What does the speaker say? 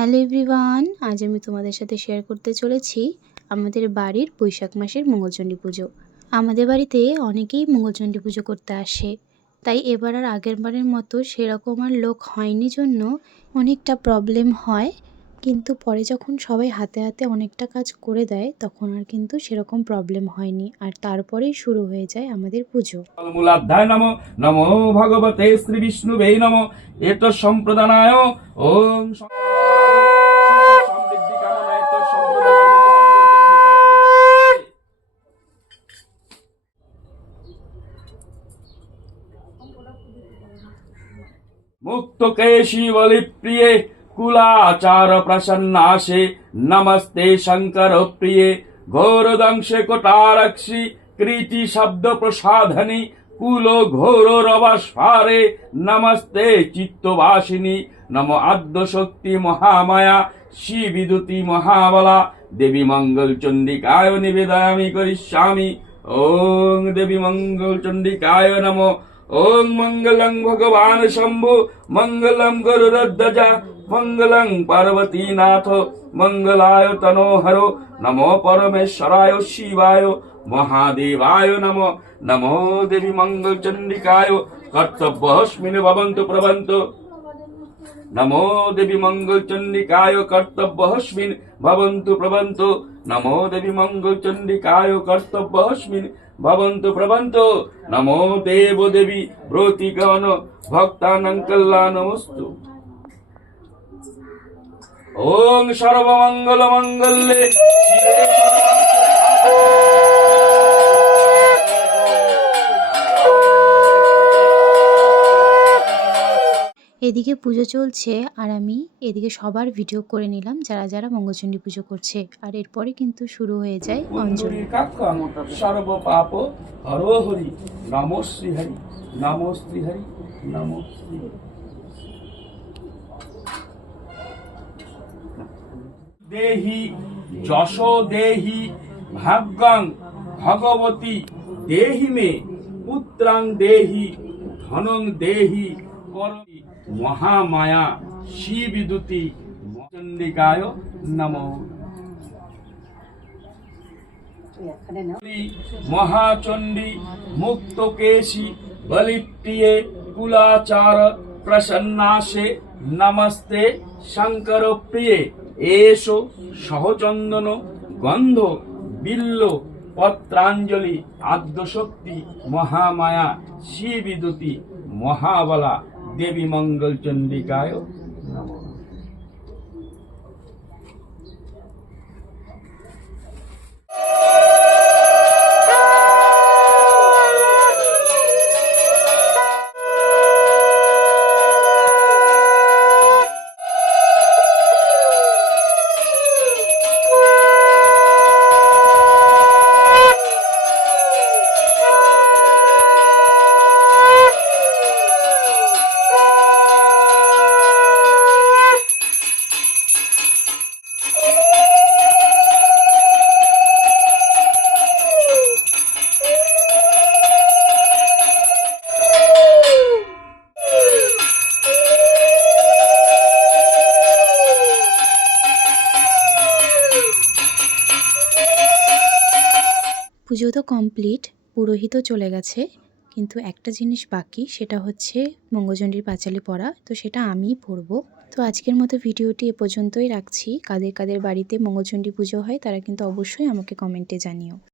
Hello everyone, আজ আমি তোমাদের সাথে শেয়ার করতে চলেছি আমাদের বাড়ির বৈশাখ মাসের মঙ্গলচণ্ডী পুজো। আমাদের বাড়িতে অনেকেই মঙ্গলচণ্ডী পুজো করতে আসে, তাই এবার আর আগের বারের মতো সেরকম আর লোক হয়নি জন্য অনেকটা প্রবলেম হয়, কিন্তু পরে যখন সবাই হাতে হাতে অনেকটা কাজ করে দেয় তখন আর কিন্তু সেরকম প্রবলেম হয়নি, আর তারপরেই শুরু হয়ে যায় আমাদের পুজো। মূলাধ্যায় নমো নমো ভগবতে শ্রী বিষ্ণুবে নমো এত সম্প্রদানায় ওম সমৃদ্ধি কামনায় এত मुक्त केशी बलि प्रिय कुलाचार प्रसन्नाशे नमस्ते शंकर प्रिय घोरदंशे कोटारक्षी कृति शब्द प्रसाधनी कुलो घोर रवस्फारे नमस्ते चित्तवासिनी नमो आद्य शक्ति महामाया श्री विदुति महाबला देवी मंगल चंडिकाय निवेदयामि करिष्यामि ओम देवी मंगल चंडिकाय नमो ओम मंगलं भगवान शंभु मंगलं गरुड़ध्वजा मंगलं पार्वतीनाथ मंगलाय तनोहरो नमो परमेश्वराय शिवाय महादेवाय नमो नमो देवी मंगल चंडिकाय कर्तव्यस्मिन् भवन्तु प्रभन्तु नमो देवी मंगल चंडिकाय कर्तव्यस्मिन् भवन्तु प्रभन्तु नमो देवी मंगल चंडिकाय कर्तव्यस्मिन् भवन्तु प्रभन्तु नमो देव देवी ब्रोतिगण भक्तानां कल्याणमस्तु ओम सर्वमंगल मंगल्ये शिवे এদিকে পুজো চলছে আর আমি এদিকে সবার ভিডিও করে নিলাম যারা যারা মঙ্গলচণ্ডী পুজো করছে, আর এরপরে কিন্তু শুরু হয়ে যায় অঞ্জলি। সর্ব পাপ হরো হরি নমো শ্রী হরি নমো শ্রী হরি নমো শ্রী দেহি যশো দেহি ভাগ্যং ভগবতী দেহি মে পুত্রাং দেহি ধনং দেহি করতি মহামায়া শ্রী বিদুতি চণ্ডিকায় নমো महाचंडी मुक्त केशी बलिप्रिय कुलाचार प्रसन्नाशे नमस्ते शंकर प्रिय एषो सहचंदन गंध बिल्ल पत्रांजलि आद्यशक्ति महामाया श्री विदुति महाबला देवी मंगल चंडिकाय नमः। পুজো তো কমপ্লিট, পুরোহিতও চলে গেছে, কিন্তু একটা জিনিস বাকি, সেটা হচ্ছে মঙ্গলচণ্ডীর পাঁচালী পড়া। তো সেটা আমিই পড়বো। তো আজকের মতো ভিডিওটি এ পর্যন্তই রাখছি। কাদের কাদের বাড়িতে মঙ্গলচণ্ডী পুজো হয় তারা কিন্তু অবশ্যই আমাকে কমেন্টে জানিও।